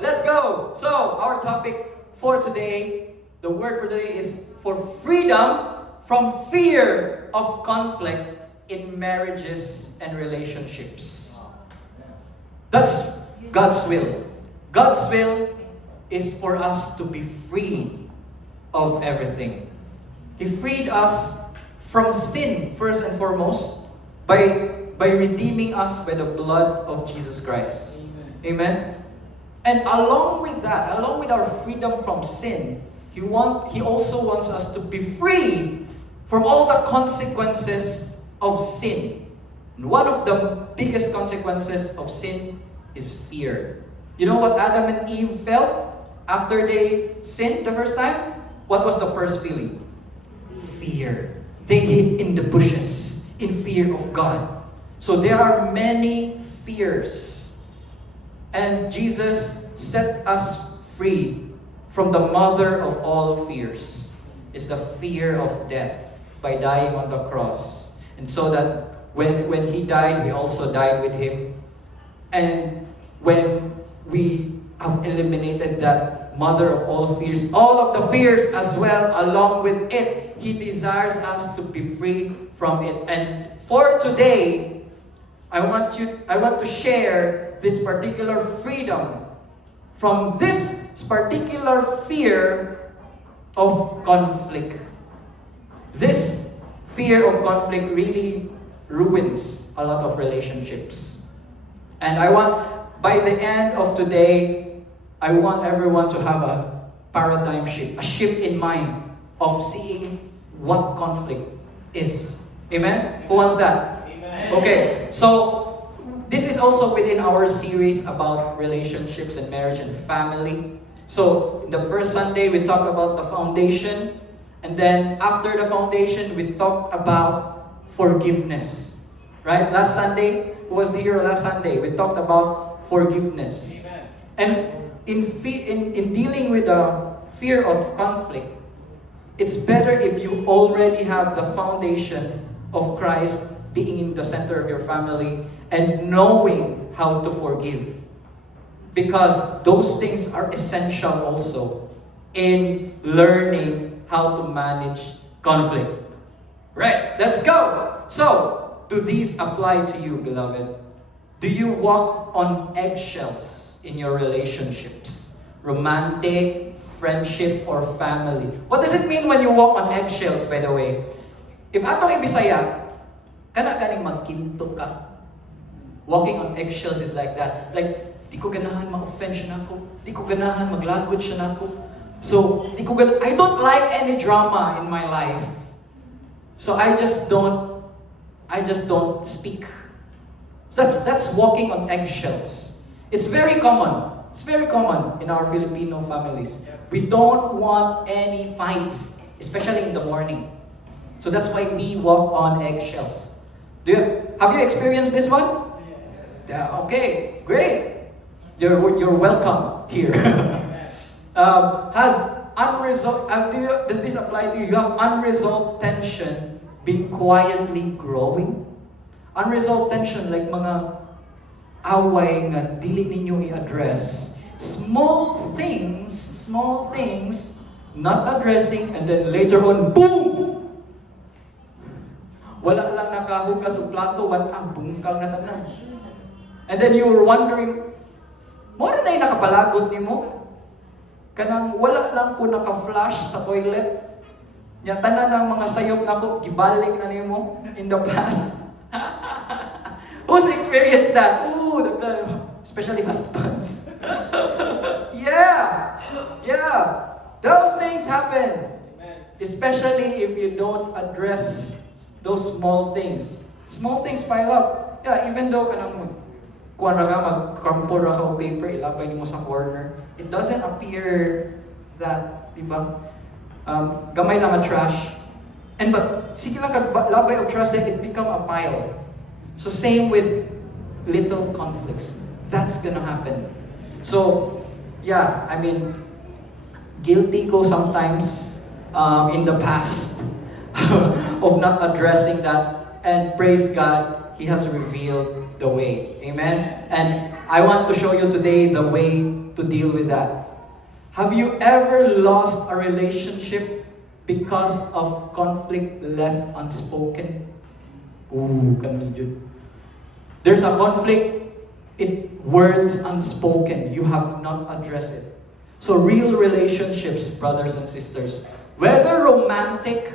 Let's go. So, our topic for today, the word for today is for freedom from fear of conflict in marriages and relationships. That's God's will. God's will is for us to be free of everything. He freed us from sin, first and foremost, by redeeming us by the blood of Jesus Christ. Amen. And along with that, along with our freedom from sin, He also wants us to be free from all the consequences of sin. And one of the biggest consequences of sin is fear. You know what Adam and Eve felt after they sinned the first time? What was the first feeling? Fear. They hid in the bushes in fear of God. So there are many fears. And Jesus set us free from the mother of all fears. It's the fear of death by dying on the cross. And so that when He died, we also died with Him. And when we have eliminated that mother of all fears, all of the fears as well along with it, He desires us to be free from it. And for today, I want to share this particular freedom from this particular fear of conflict. This fear of conflict really ruins a lot of relationships. And by the end of today, I want everyone to have a paradigm shift, a shift in mind of seeing what conflict is. Amen? Who wants that? Amen. Okay, so this is also within our series about relationships and marriage and family. So, in the first Sunday, we talked about the foundation. And then, after the foundation, we talked about forgiveness. Right? Last Sunday, who was here last Sunday? We talked about forgiveness. Amen. And in dealing with the fear of conflict, it's better if you already have the foundation of Christ being in the center of your family and knowing how to forgive. Because those things are essential also in learning how to manage conflict. Right, let's go. So, do these apply to you, beloved? Do you walk on eggshells in your relationships? Romantic, friendship, or family? What does it mean when you walk on eggshells, by the way? If atong ibisaya, kana ganing magkinto ka. Walking on eggshells is like that. Like, di ko ganahan ma-offend siya nako. Di ko ganahan maglagod siya nako. So, I don't like any drama in my life. So I just don't speak. So that's walking on eggshells. It's very common. It's very common in our Filipino families. We don't want any fights, especially in the morning. So that's why we walk on eggshells. Have you experienced this one? Yeah, okay, great. You're welcome here. Does this apply to you? You have unresolved tension been quietly growing? Unresolved tension, like mga away nga dili ninyo i-address. Small things, not addressing, and then later on, boom! Wala lang nakahugas o plato, bungkal na tanan. And then you were wondering, mo na nakapalagot ni mo? Kanang wala lang ko naka-flash sa toilet. Nya tanan ng mga sayop nako gibalik na nimo in the past. Who's experienced that? Ooh, especially husbands. Yeah. Those things happen. Especially if you don't address those small things. Small things pile up. Yeah, even though kanang kuan ra ka mag-crumple ra ka og paper ilabay nimo sa corner, it doesn't appear that, di ba? Gamay lang a trash. But sige lang kag labay og trash, then it become a pile. So same with little conflicts. That's gonna happen. So, yeah, I mean, guilty ko sometimes in the past of not addressing that. And praise God, He has revealed the way. Amen? And I want to show you today the way to deal with that. Have you ever lost a relationship because of conflict left unspoken? Ooh, kanidyo. There's a conflict, words unspoken. You have not addressed it. So real relationships, brothers and sisters, whether romantic,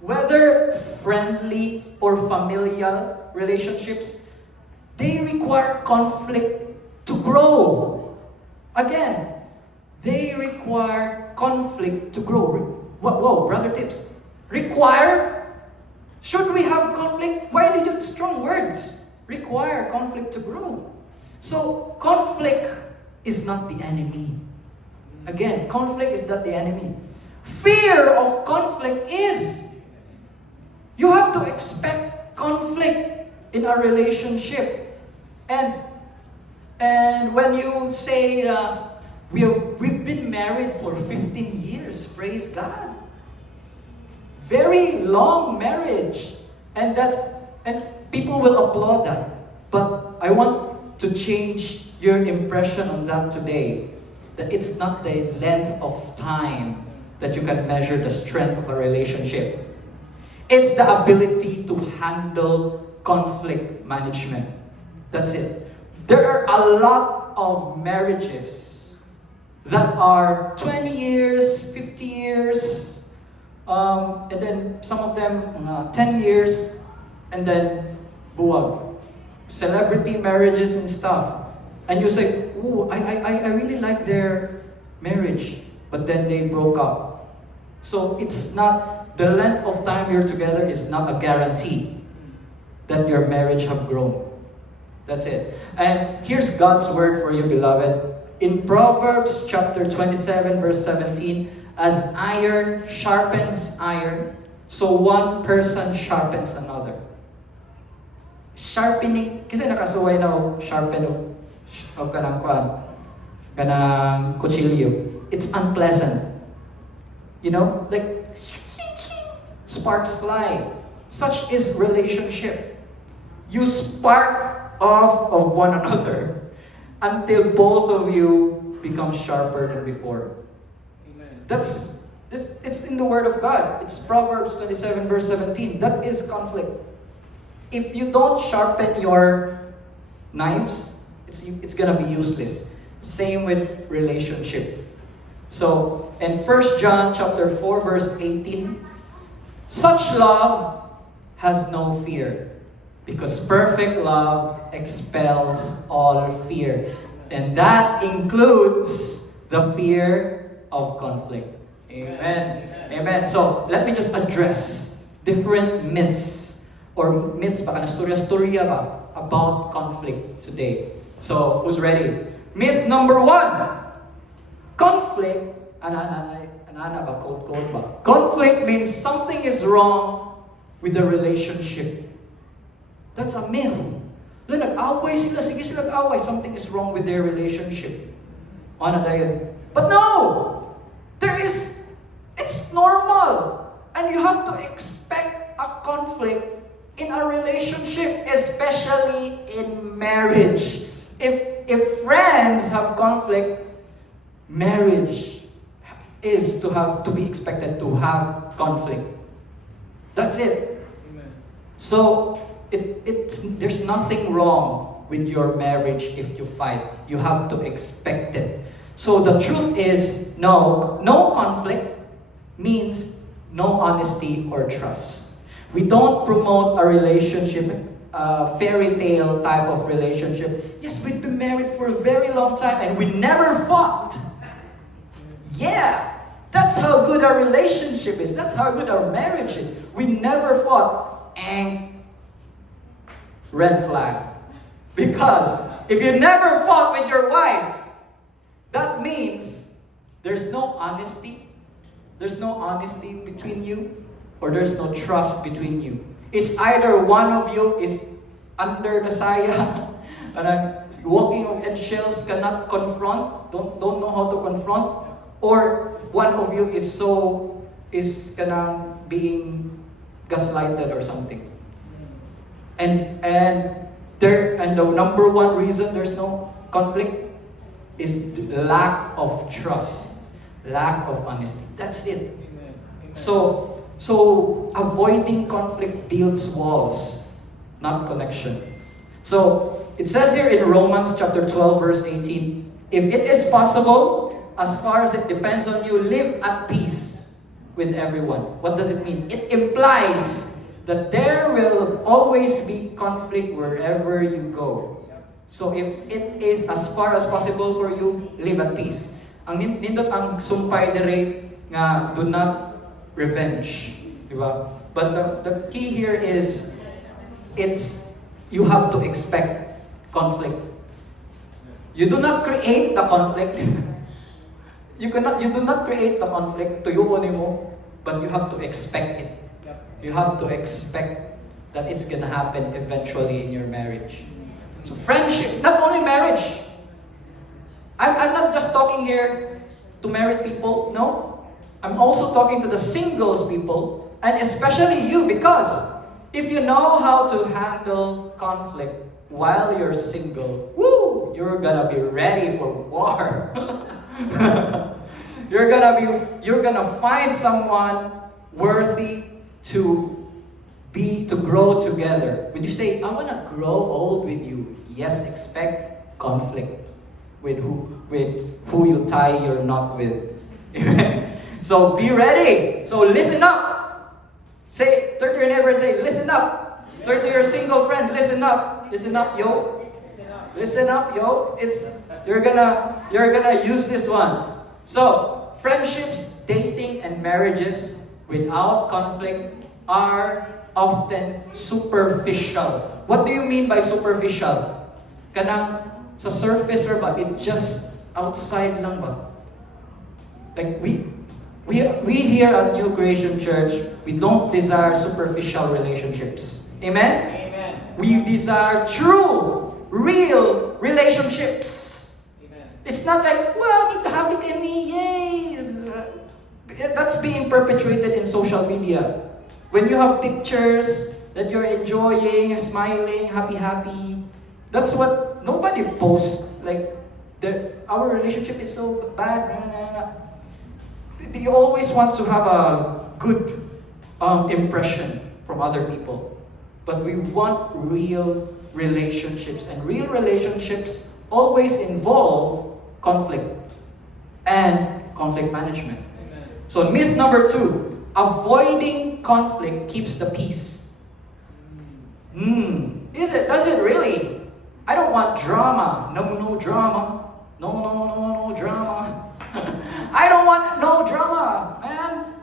whether friendly or familial relationships, they require conflict to grow. Again, they require conflict to grow. Whoa, brother tips. Require? Should we have conflict? Why did you strong words? Require conflict to grow. So, conflict is not the enemy. Again, conflict is not the enemy. Fear of conflict is. You have to expect conflict in a relationship. And when you say, we've been married for 15 years, praise God. Very long marriage. And people will applaud that. But I want to change your impression on that today. That it's not the length of time that you can measure the strength of a relationship. It's the ability to handle conflict management. That's it. There are a lot of marriages that are 20 years, 50 years, and then some of them 10 years, and then buwag. Celebrity marriages and stuff. And you say, oh, I really like their marriage, but then they broke up. So it's not, the length of time you're together is not a guarantee that your marriage have grown. That's it. And here's God's word for you, beloved. In Proverbs chapter 27, verse 17, as iron sharpens iron, so one person sharpens another. Sharpening, kasi nakasuway na sharpen o kanang kutsilyo. It's unpleasant. You know, like sparks fly. Such is relationship. You spark off of one another until both of you become sharper than before. Amen. It's in the Word of God. It's Proverbs 27 verse 17. That is conflict. If you don't sharpen your knives, it's gonna be useless. Same with relationship. So, in 1 John chapter 4 verse 18, such love has no fear, because perfect love expels all fear. And that includes the fear of conflict. Amen. Amen. So, let me just address different myths, or myths baka na storya ba about conflict today. So, who's ready? Myth number 1. Conflict, conflict means something is wrong with the relationship. That's a myth. Nag-away sila, sige sila nag-away, something is wrong with their relationship. But no! It's normal. And you have to expect a conflict in a relationship, especially in marriage. If friends have conflict, marriage is to be expected to have conflict. That's it. Amen. So there's nothing wrong with your marriage if you fight. You have to expect it. So the truth is, no conflict means no honesty or trust. We don't promote a relationship, fairy tale type of relationship. Yes, we've been married for a very long time and we never fought. Yeah, that's how good our relationship is. That's how good our marriage is. We never fought. And red flag. Because if you never fought with your wife, that means there's no honesty. There's no honesty between you, or there's no trust between you. It's either one of you is under the saya, and walking on eggshells, cannot confront, don't know how to confront, or one of you is being gaslighted or something. And the number one reason there's no conflict is lack of trust, lack of honesty. That's it. Amen. Amen. So avoiding conflict builds walls, not connection. So it says here in Romans chapter 12 verse 18, if it is possible, as far as it depends on you, live at peace with everyone. What does it mean? It implies that there will always be conflict wherever you go. So if it is as far as possible for you, live at peace. Ang nindot ang sumpay dire nga do not revenge, diba? But the key here is you have to expect conflict. You do not create the conflict. You do not create the conflict to you mo, but you have to expect it. You have to expect that it's gonna happen eventually in your marriage. So friendship, not only marriage. I'm not just talking here to married people, no. I'm also talking to the singles people, and especially you, because if you know how to handle conflict while you're single, woo, you're gonna be ready for war. You're gonna find someone worthy to grow together. When you say, I want to grow old with you, yes, expect conflict with who you tie your knot with. So be ready. So listen up. Turn to your neighbor and say, listen up. Turn to your single friend, listen up. Listen up, yo. Listen up, yo. You're gonna use this one. So friendships, dating, and marriages without conflict are often superficial. What do you mean by superficial? Kanang sa surface or ba? It just outside lang ba? Like we here at New Creation Church, we don't desire superficial relationships. Amen? Amen. We desire true, real relationships. Amen. It's not like, well, happy kami, yay! That's being perpetuated in social media. When you have pictures that you're enjoying, smiling, happy, that's what nobody posts. Like, our relationship is so bad. They always want to have a good impression from other people. But we want real relationships. And real relationships always involve conflict and conflict management. Amen. So myth number 2. Avoiding conflict keeps the peace. Does it really? I don't want drama. No drama. No drama. I don't want no drama, man.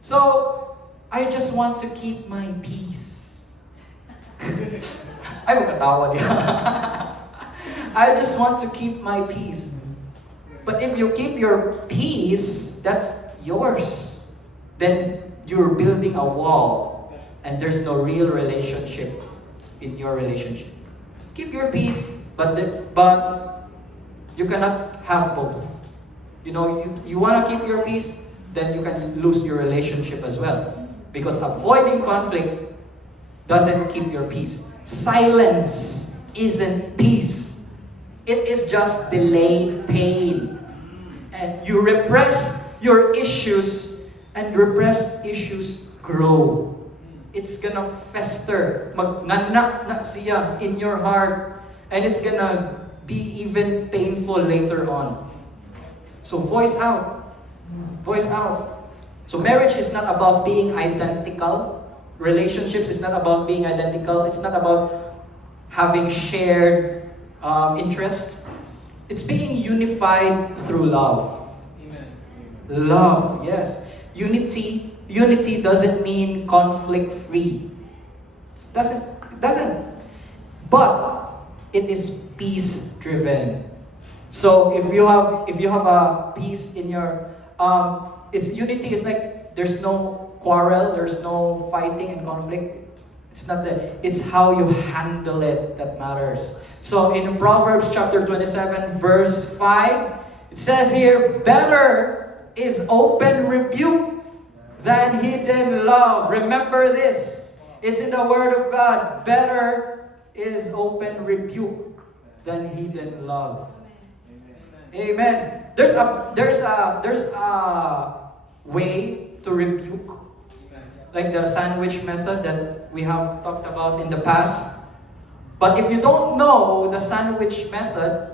So, I just want to keep my peace. Ay, magkatawa niya. I just want to keep my peace. But if you keep your peace, that's yours. Then you're building a wall and there's no real relationship in your relationship. Keep your peace, but you cannot have both. You know, you want to keep your peace, then you can lose your relationship as well. Because avoiding conflict doesn't keep your peace. Silence isn't peace. It is just delayed pain. And you repress your issues, and repressed issues grow. It's gonna fester, magnanak na siya in your heart, and it's gonna be even painful later on. So voice out. Voice out. So marriage is not about being identical. Relationships is not about being identical. It's not about having shared interests. It's being unified through love. Amen. Love, yes. Unity doesn't mean conflict-free. It doesn't. But it is peace-driven. So if you have a peace in your it's unity is like there's no quarrel, there's no fighting and conflict. It's not that. It's how you handle it that matters. So in Proverbs chapter 27 verse 5, it says here, better is open rebuke than hidden love. Remember this. It's in the Word of God. Better is open rebuke than hidden love. Amen. There's a way to rebuke, like the sandwich method that we have talked about in the past. But if you don't know the sandwich method,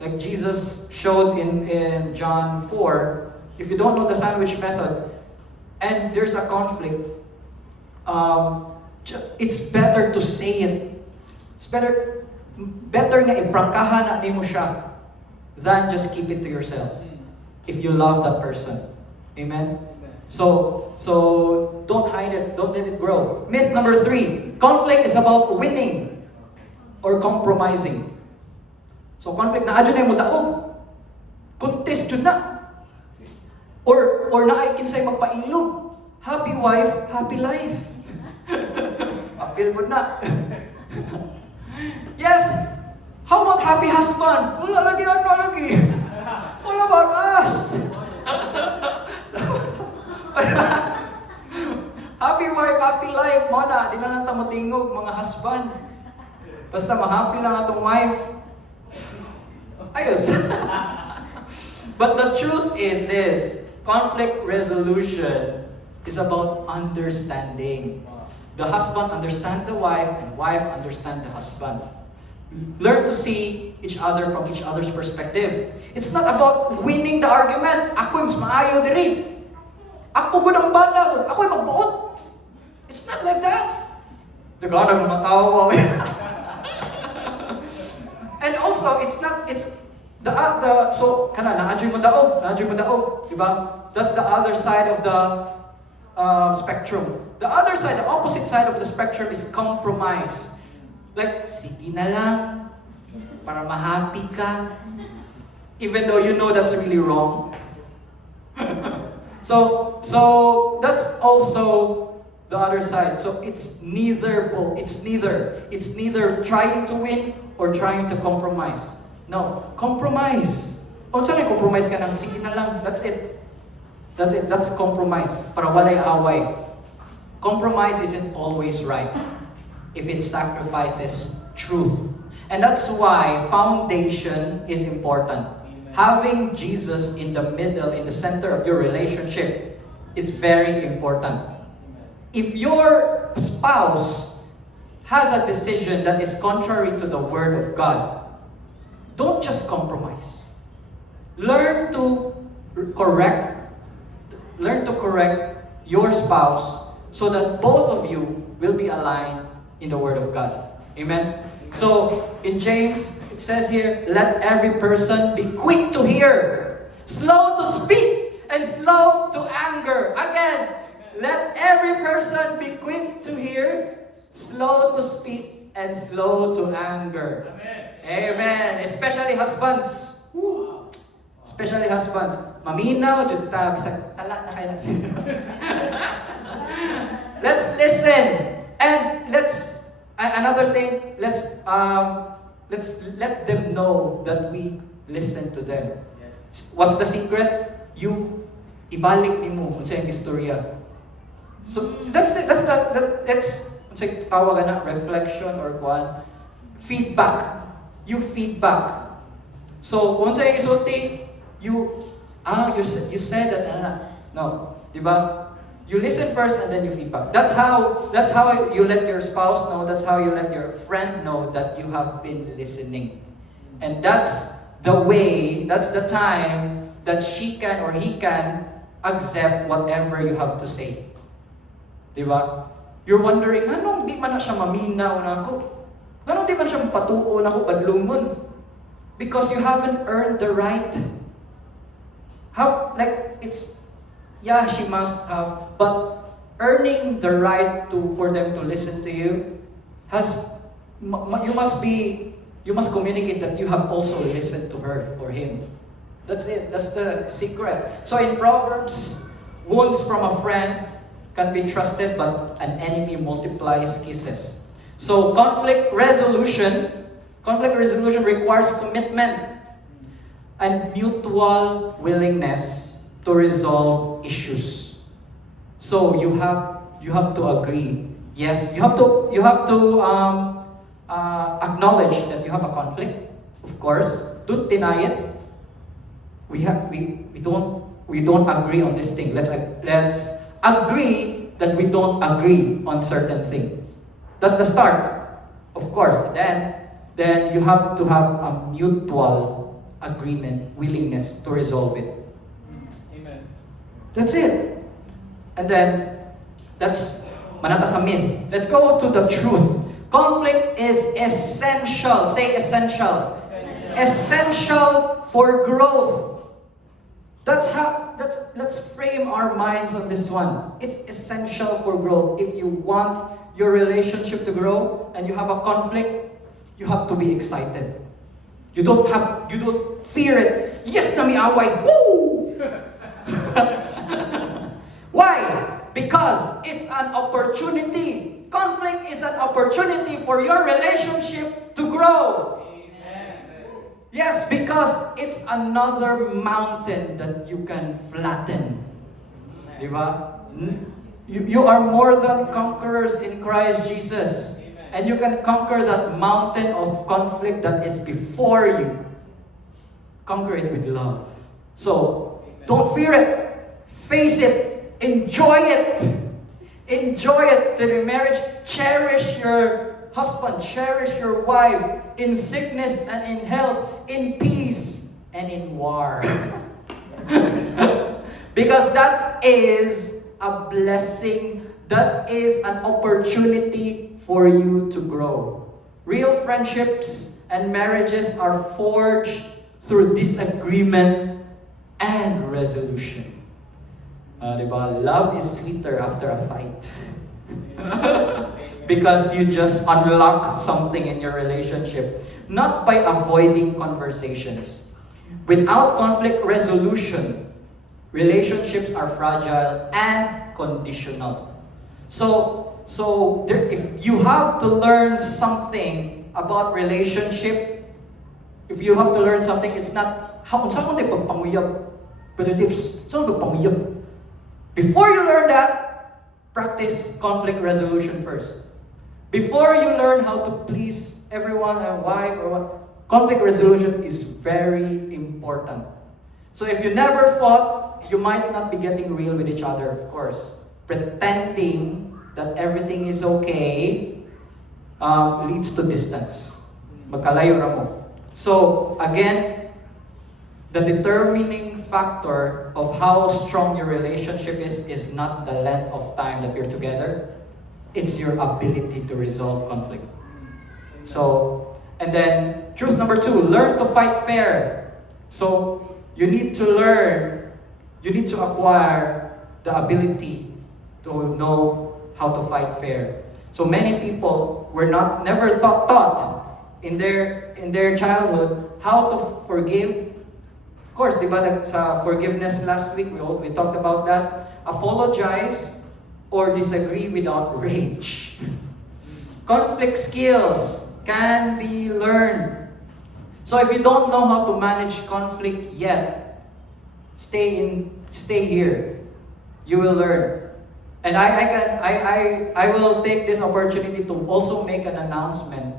like Jesus showed in John 4, if you don't know the sandwich method and there's a conflict, it's better to say it. It's better nga iprangkahan na nimo siya than just keep it to yourself if you love that person. Amen? So don't hide it, don't let it grow. Myth number 3, conflict is about winning or compromising. So conflict na adyo na mo daog. Contest yun na. Or na ay kinsay magpailog. Happy wife, happy life. Apil mo na. Yes. How about happy husband? Wala lagi. Wala about us. Happy wife, happy life. Mana, di na lang tamutingog mga husband. Basta ma-happy lang atong wife. Ayos. But the truth is this, conflict resolution is about understanding. The husband understand the wife and wife understand the husband. Learn to see each other from each other's perspective. It's not about winning the argument. Ako mas maayo diri. Ako gud ang bala, ako ay magbuot. It's not like that. Daganang mga tawa. And also, it's so kana naadyoy mo daog, diba? That's the other side of the spectrum. The other side, the opposite side of the spectrum is compromise. Like, sige na lang, para ma-happy ka. Even though you know that's really wrong. So that's also the other side. So it's neither both. It's neither trying to win or trying to compromise. No, compromise. Saan ay compromise ka ng sige na lang, that's it. That's compromise. Para walay away. Compromise isn't always right if it sacrifices truth. And that's why foundation is important. Amen. Having Jesus in the middle, in the center of your relationship is very important. Amen. If your spouse has a decision that is contrary to the Word of God, don't just compromise. Learn to correct your spouse so that both of you will be aligned in the Word of God. Amen? So, in James, it says here, let every person be quick to hear, slow to speak, and slow to anger. Again, let every person be quick to hear, slow to speak, and slow to anger. Amen. Amen. Especially husbands. Woo. Especially husbands. Maminaw, jud ta bisag tala na kay nagsin. Let's listen. And another thing, let's let them know that we listen to them. Yes. What's the secret? You ibalik nimo unsa yung istorya. So that's unsay tawagan na reflection or kwan feedback. You feedback. So kung sa isulti, you said that no, diba? You listen first and then you feedback. That's how you let your spouse know, that's how you let your friend know that you have been listening. And that's the way, that's the time that she can or he can accept whatever you have to say. Diba? You're wondering, anong di man na siya maminaw na ako? Anong di man siya patuo na ako badlungon? Because you haven't earned the right. She must have, but earning the right for them to listen to you you must communicate that you have also listened to her or him. That's it. That's the secret. So in Proverbs, wounds from a friend can be trusted, but an enemy multiplies kisses. So conflict resolution requires commitment and mutual willingness to resolve issues. So you have to agree. Yes, you have to acknowledge that you have a conflict. Of course, don't deny it. We don't agree on this thing. Let's agree that we don't agree on certain things. That's the start. Of course, then you have to have a mutual agreement, willingness to resolve it. Amen. That's it. And then, that's manata sa myth. Let's go to the truth. Conflict is essential. Say essential. Essential for growth. Let's frame our minds on this one. It's essential for growth. If you want your relationship to grow and you have a conflict, you have to be excited. You don't fear it. Yes, na mi away. Woo! Why? Because it's an opportunity. Conflict is an opportunity for your relationship to grow. Yes, because it's another mountain that you can flatten. Diba? You are more than conquerors in Christ Jesus. And you can conquer that mountain of conflict that is before you. Conquer it with love. So, don't fear it. Face it. Enjoy it. Enjoy it to the marriage. Cherish your husband, cherish your wife in sickness and in health, in peace and in war. Because that is a blessing, that is an opportunity for you to grow. Real friendships and marriages are forged through disagreement and resolution. Diba? Love is sweeter after a fight. Because you just unlock something in your relationship. Not by avoiding conversations. Without conflict resolution, relationships are fragile and conditional. So if you have to learn something about relationship, if you have to learn something, it's not, saan ko na pagpanguyab? Brother Tips, saan ko pagpanguyab? Before you learn that, practice conflict resolution first. Before you learn how to please everyone, a wife or what, conflict resolution is very important. So if you never fought, you might not be getting real with each other, of course. Pretending that everything is okay leads to distance. Magkalayo ra mo. So again, the determining factor of how strong your relationship is not the length of time that you're together. It's your ability to resolve conflict. So, and then truth number 2, learn to fight fair. So, you need to acquire the ability to know how to fight fair. So many people were never taught in their childhood how to forgive. Of course, diba sa forgiveness last week, we talked about that. Apologize or disagree without rage. Conflict skills can be learned. So if you don't know how to manage conflict yet, stay here. You will learn. And I will take this opportunity to also make an announcement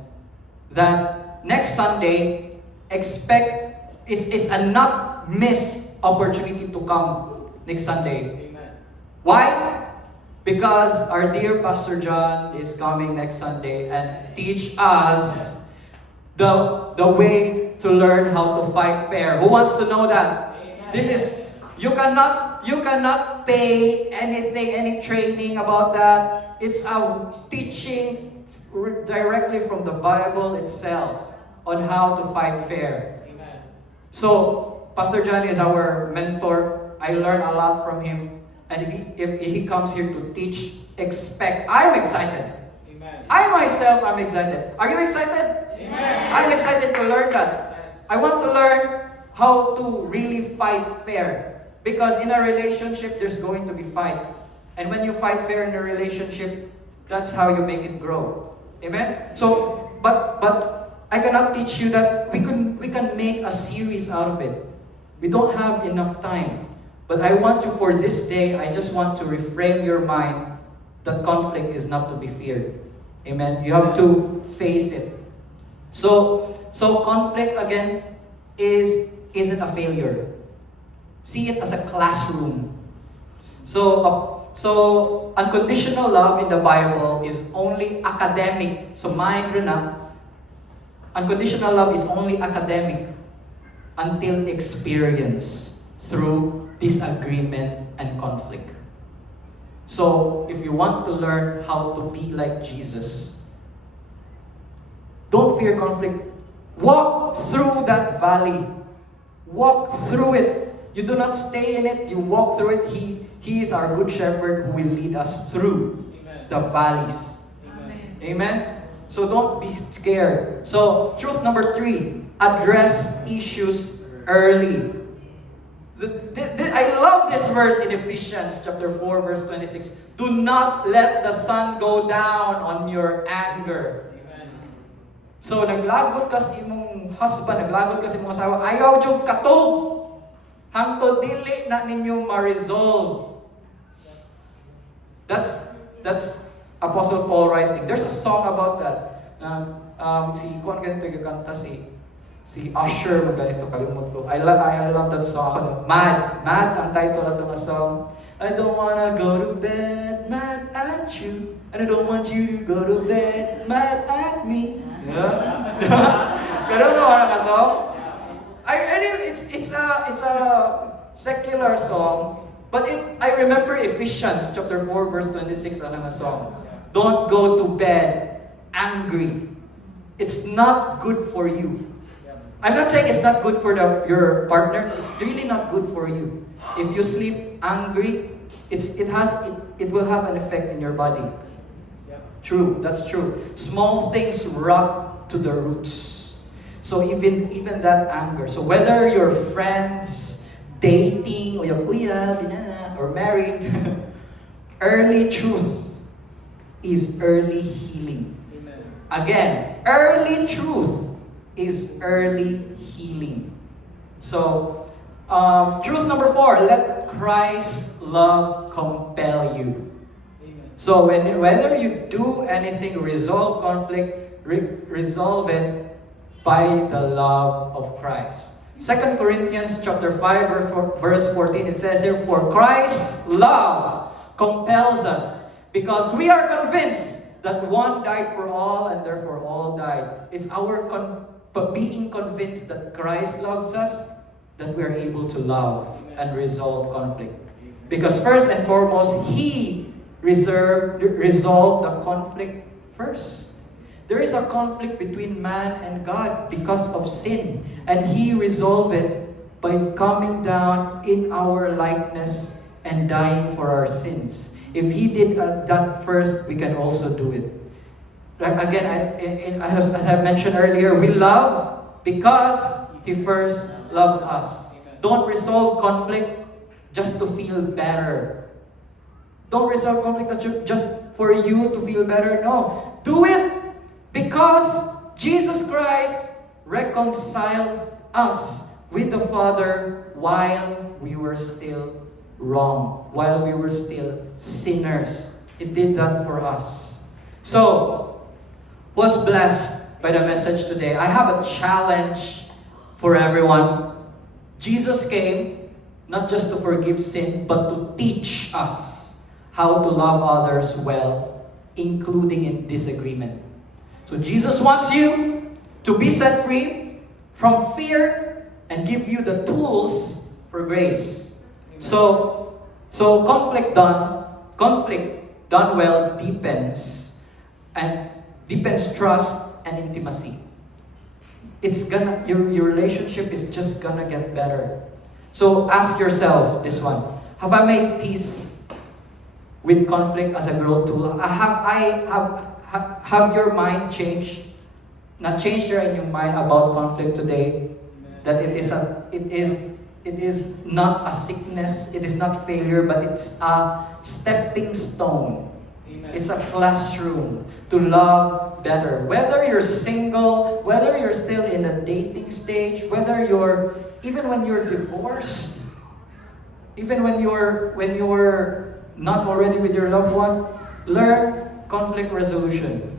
that next Sunday, expect it's a not missed opportunity to come next Sunday. Amen. Why? Because our dear Pastor John is coming next Sunday and teach us the way to learn how to fight fair. Who wants to know that? Amen. This is you cannot pay anything, any training about that. It's a teaching directly from the Bible itself on how to fight fair. Amen. So Pastor John is our mentor. I learn a lot from him. And if he comes here to teach, I'm excited. Amen. I myself am excited. Are you excited? Amen. I'm excited to learn that. Yes. I want to learn how to really fight fair. Because in a relationship, there's going to be fight. And when you fight fair in a relationship, that's how you make it grow. Amen? So, but I cannot teach you that we can make a series out of it. We don't have enough time. But I want you, for this day, I just want to reframe your mind that conflict is not to be feared. Amen? You have to face it. So conflict again isn't a failure. See it as a classroom. So unconditional love in the Bible is only academic. So mind rin na, unconditional love is only academic until experienced through disagreement and conflict. So if you want to learn how to be like Jesus, don't fear conflict. Walk through that valley. Walk through it. You do not stay in it. You walk through it. He is our good shepherd who will lead us through the valleys. Amen. So don't be scared. So truth number 3, address issues early. I love this verse in Ephesians chapter 4 verse 26. Do not let the sun go down on your anger. So naglagot ka sa imong husband, naglagot ka sa imong asawa, ayaw jud katog hangtod dili na ninyo ma-resolve. That's Apostle Paul writing. There's a song about that. Si Juan ganito gakanta si Usher ganito kalimot ko. I love that song. Ako, Mad ang title ato nga song. I don't wanna go to bed mad at you, and I don't want you to go to bed mad at me. Ganun naman ang song. It's a secular song, but I remember Ephesians chapter 4 verse 26 ang song. Don't go to bed angry. It's not good for you. I'm not saying it's not good for your partner. It's really not good for you. If you sleep angry, it will have an effect in your body. True, that's true. Small things rot to the roots. So even that anger. So whether you're friends, dating, or or married, early truth is early healing. Amen. Again, early truth is early healing. So, truth number 4, let Christ's love compel you. So whether you do anything, resolve conflict, resolve it by the love of Christ. 2 Corinthians chapter 5 verse 14, it says here, for Christ's love compels us, because we are convinced that one died for all and therefore all died. It's our being convinced that Christ loves us that we are able to love and resolve conflict. Because first and foremost, He resolve the conflict first. There is a conflict between man and God because of sin, and He resolved it by coming down in our likeness and dying for our sins. If He did that first, we can also do it. Again, as I mentioned earlier, we love because He first loved us. Don't resolve conflict just to feel better. Don't resolve conflict just for you to feel better. No. Do it because Jesus Christ reconciled us with the Father while we were still wrong, while we were still sinners. It did that for us. So, was blessed by the message today. I have a challenge for everyone. Jesus came not just to forgive sin, but to teach us how to love others well, including in disagreement. So Jesus wants you to be set free from fear and give you the tools for grace. So conflict done well deepens trust and intimacy. Your relationship is just gonna get better. So ask yourself this one: have I made peace with conflict as a growth tool? Have your mind changed? Not changed your in your mind about conflict today? That it is not a sickness, it is not failure, but it's a stepping stone. Amen. It's a classroom to love better. Whether you're single, whether you're still in a dating stage, even when you're divorced, even when you're not already with your loved one, learn conflict resolution.